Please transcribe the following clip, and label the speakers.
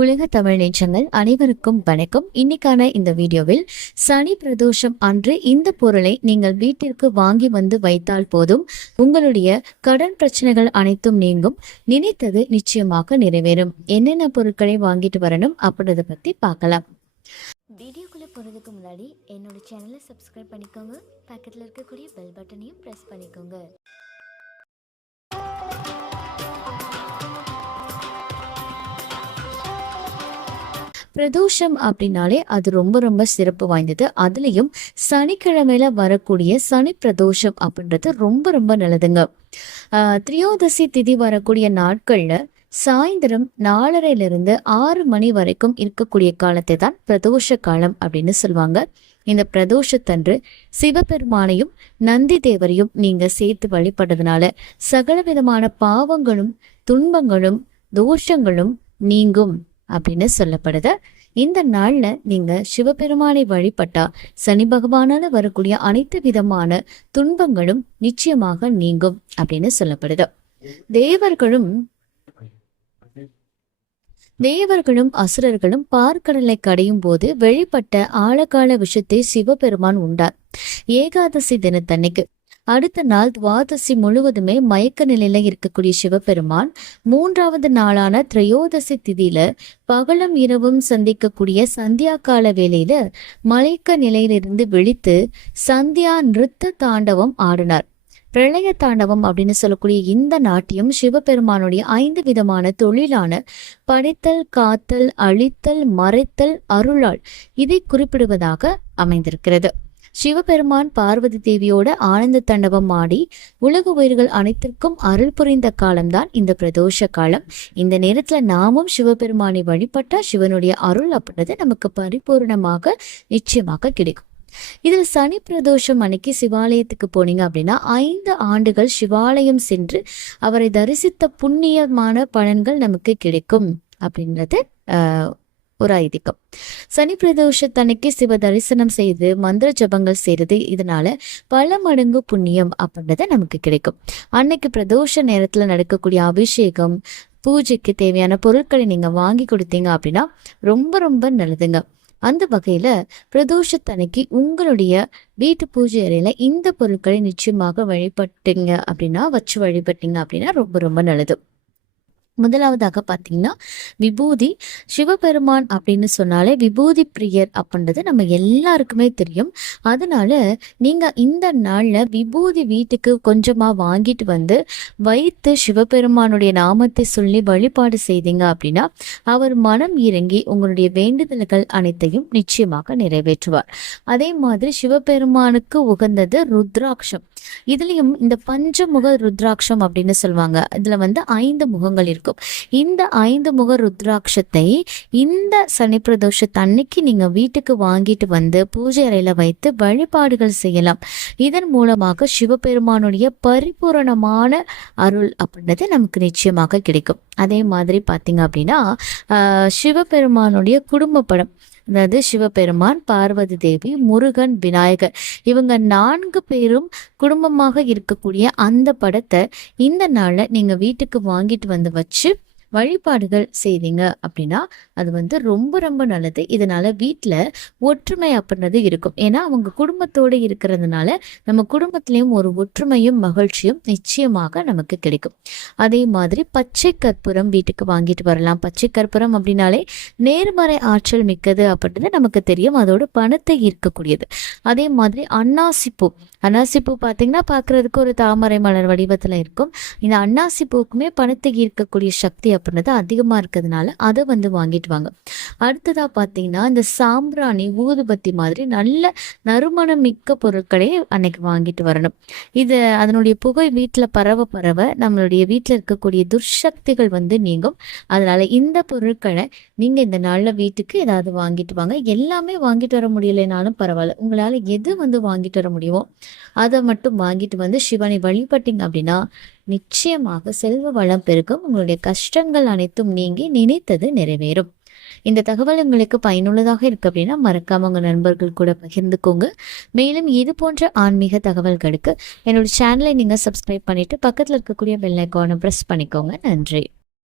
Speaker 1: உலக தமிழ் நேற்றங்கள் அனைவருக்கும் வணக்கம். இன்னைக்கான இந்த வீடியோவில் சனி பிரதோஷம் அன்று இந்த பொருளை நீங்கள் வீட்டிற்கு வாங்கி வந்து வைத்தால் போதும். உங்களுடைய கடன் பிரச்சனைகள் அனைத்தும் நீங்கும். நினைத்தது நிச்சயமாக நிறைவேறும். என்னென்ன பொருட்களை வாங்கிட்டு வரணும் அப்படின்றத பத்தி பார்க்கலாம். வீடியோக்குள்ள போறதுக்கு முன்னாடி என்னோட சேனலை சப்ஸ்கிரைப் பண்ணிக்கோங்க. பக்கத்தில் இருக்கக்கூடிய பெல் பட்டனையும் ப்ரெஸ் பண்ணிக்கோங்க. பிரதோஷம் அப்படின்னாலே அது ரொம்ப ரொம்ப சிறப்பு வாய்ந்தது. அதுலேயும் சனிக்கிழமையில வரக்கூடிய சனி பிரதோஷம் அப்படின்றது ரொம்ப ரொம்ப நல்லதுங்க. திரியோதசி திதி வரக்கூடிய நாட்கள்ல சாயந்தரம் நாலரையிலிருந்து ஆறு மணி வரைக்கும் இருக்கக்கூடிய காலத்தை தான் பிரதோஷ காலம் அப்படின்னு சொல்லுவாங்க. இந்த பிரதோஷத்தன்று சிவபெருமானையும் நந்தி தேவரையும் நீங்க சேர்த்து வழிபடுறதுனால சகல விதமான பாவங்களும் துன்பங்களும் தோஷங்களும் நீங்கும். அப்படின்னு சொல்லப்படுது. இந்த நாள்ல நீங்க சிவபெருமானை வழிபட்டா சனி பகவானால வரக்கூடிய அனைத்து விதமான துன்பங்களும் நிச்சயமாக நீங்கும் அப்படின்னு சொல்லப்படுது. தேவர்களும் தேவர்களும் அசுரர்களும் பார்க்கடலை கடையும் போது வெளிப்பட்ட ஆழகால விஷத்தை சிவபெருமான் உண்டார். ஏகாதசி தினத்தன்னைக்கு அடுத்த நாள் துவாதசி முழுவதுமே மயக்க நிலையில இருக்கக்கூடிய சிவபெருமான் மூன்றாவது நாளான திரையோதசி திதியில பகலும் இரவும் சந்திக்கக்கூடிய சந்தியா கால வேளையில மயக்க நிலையிலிருந்து விழித்து சந்தியா நிறுத்த தாண்டவம் ஆடினார். பிரளய தாண்டவம் அப்படின்னு சொல்லக்கூடிய இந்த நாட்டியம் சிவபெருமானுடைய ஐந்து விதமான தொழிலான படைத்தல் காத்தல் அழித்தல் மறைத்தல் அருளால் இதை குறிப்பிடுவதாக அமைந்திருக்கிறது. சிவபெருமான் பார்வதி தேவியோட ஆனந்த தண்டவம் ஆடி உலக உயிர்கள் அனைத்திற்கும் அருள் புரிந்த காலம்தான் இந்த பிரதோஷ காலம். இந்த நேரத்துல நாமும் சிவபெருமானை வழிபட்டா சிவனுடைய அருள் அப்படின்றது நமக்கு பரிபூர்ணமாக நிச்சயமாக கிடைக்கும். இதில் சனி பிரதோஷம் அன்னைக்கு சிவாலயத்துக்கு போனீங்க அப்படின்னா ஐந்து ஆண்டுகள் சிவாலயம் சென்று அவரை தரிசித்த புண்ணியமான பலன்கள் நமக்கு கிடைக்கும் அப்படின்றது ஒரு ஐதீகம். சனி பிரதோஷத்தன்னைக்கு சிவ தரிசனம் செய்து மந்திர ஜபங்கள் செய்யறது இதனால பல மடங்கு புண்ணியம் அப்படின்றது நமக்கு கிடைக்கும். அன்னைக்கு பிரதோஷ நேரத்துல நடக்கக்கூடிய அபிஷேகம் பூஜைக்கு தேவையான பொருட்களை நீங்க வாங்கி கொடுத்தீங்க அப்படின்னா ரொம்ப ரொம்ப நல்லதுங்க. அந்த வகையில பிரதோஷத்தன்னைக்கு உங்களுடைய வீட்டு பூஜை அறையில இந்த பொருட்களை நிச்சயமாக வழிபட்டீங்க அப்படின்னா வச்சு வழிபட்டீங்க அப்படின்னா ரொம்ப ரொம்ப நல்லது. முதலாவதாக பார்த்தீங்கன்னா விபூதி சிவபெருமான் அப்படின்னு சொன்னாலே விபூதி பிரியர் அப்படின்றது நம்ம எல்லாருக்குமே தெரியும். அதனால நீங்கள் இந்த நாளில் விபூதி வீட்டுக்கு கொஞ்சமா வாங்கிட்டு வந்து வைத்து சிவபெருமானுடைய நாமத்தை சொல்லி வழிபாடு செய்தீங்க அப்படின்னா அவர் மனம் இறங்கி உங்களுடைய வேண்டுதல்கள் அனைத்தையும் நிச்சயமாக நிறைவேற்றுவார். அதே மாதிரி சிவபெருமானுக்கு உகந்தது ருத்ராட்சம். இதுலேயும் இந்த பஞ்சமுக ருத்ராட்சம் அப்படின்னு சொல்லுவாங்க. இதில் வந்து ஐந்து முகங்கள் இருக்கும். இந்த ஐந்து முக ருத்ராட்சத்தை இந்த சனி பிரதோஷத்தை அன்னைக்கு நீங்க வீட்டுக்கு வாங்கிட்டு வந்து பூஜை அறையில வைத்து வழிபாடுகள் செய்யலாம். இதன் மூலமாக சிவபெருமானுடைய பரிபூரணமான அருள் அப்படின்றது நமக்கு நிச்சயமாக கிடைக்கும். அதே மாதிரி பார்த்தீங்க அப்படின்னா ஆஹ், சிவபெருமானுடைய குடும்ப படம். அதாவது சிவபெருமான் பார்வதி தேவி முருகன் விநாயகர் இவங்க நான்கு பேரும் குடும்பமாக இருக்கக்கூடிய அந்த படத்தை இந்த நாளில் நீங்கள் வீட்டுக்கு வாங்கிட்டு வந்து வச்சு வழிபாடுகள் செய்வீங்க அப்படின்னா அது வந்து ரொம்ப ரொம்ப நல்லது. இதனால வீட்டில் ஒற்றுமை அப்படின்றது இருக்கும். ஏன்னா அவங்க குடும்பத்தோடு இருக்கிறதுனால நம்ம குடும்பத்திலையும் ஒரு ஒற்றுமையும் மகிழ்ச்சியும் நிச்சயமாக நமக்கு கிடைக்கும். அதே மாதிரி பச்சை கற்பூரம் வீட்டுக்கு வாங்கிட்டு வரலாம். பச்சை கற்பூரம் அப்படின்னாலே நேர்மறை ஆற்றல் மிக்கது அப்படின்றது நமக்கு தெரியும். அதோட பணத்தை ஈர்க்கக்கூடியது. அதே மாதிரி அன்னாசிப்பூ. அன்னாசிப்பூ பார்த்தீங்கன்னா பார்க்கறதுக்கு ஒரு தாமரை மலர் வடிவத்தில் இருக்கும். இந்த அன்னாசி பூக்குமே பணத்தை ஈர்க்கக்கூடிய சக்தி அப்படின்றது அதிகமாக இருக்கிறதுனால அதை வந்து வாங்கிட்டு வாங்க அடுத்ததாக பார்த்தீங்கன்னா இந்த சாம்பிராணி ஊதுபத்தி மாதிரி நல்ல நறுமணம் மிக்க பொருட்களே அன்னைக்கு வாங்கிட்டு வரணும். இது அதனுடைய புகை வீட்டில் பரவ பரவ நம்மளுடைய வீட்டில் இருக்கக்கூடிய துர்சக்திகள் வந்து நீங்கும். அதனால இந்த பொருட்களை நீங்கள் இந்த நாளில் வீட்டுக்கு ஏதாவது வாங்கிட்டு வாங்க. எல்லாமே வாங்கிட்டு வர முடியலைனாலும் பரவாயில்ல. உங்களால் எது வந்து வாங்கிட்டு வர முடியுமோ அதை மட்டும் வாங்கிட்டு வந்து சிவனை வழிபட்டீங்க அப்படின்னா நிச்சயமாக செல்வ வளம் பெருகும். உங்களுடைய கஷ்டங்கள் அனைத்தும் நீங்கி நினைத்தது நிறைவேறும். இந்த தகவல் உங்களுக்கு பயனுள்ளதாக இருக்கு அப்படின்னா மறக்காம உங்க நண்பர்கள் கூட பகிர்ந்துக்கோங்க. மேலும் இது போன்ற ஆன்மீக தகவல்களுக்கு என்னோட சேனலை நீங்க சப்ஸ்கிரைப் பண்ணிட்டு பக்கத்தில் இருக்கக்கூடிய பெல் ஐக்கானை ப்ரெஸ் பண்ணிக்கோங்க. நன்றி.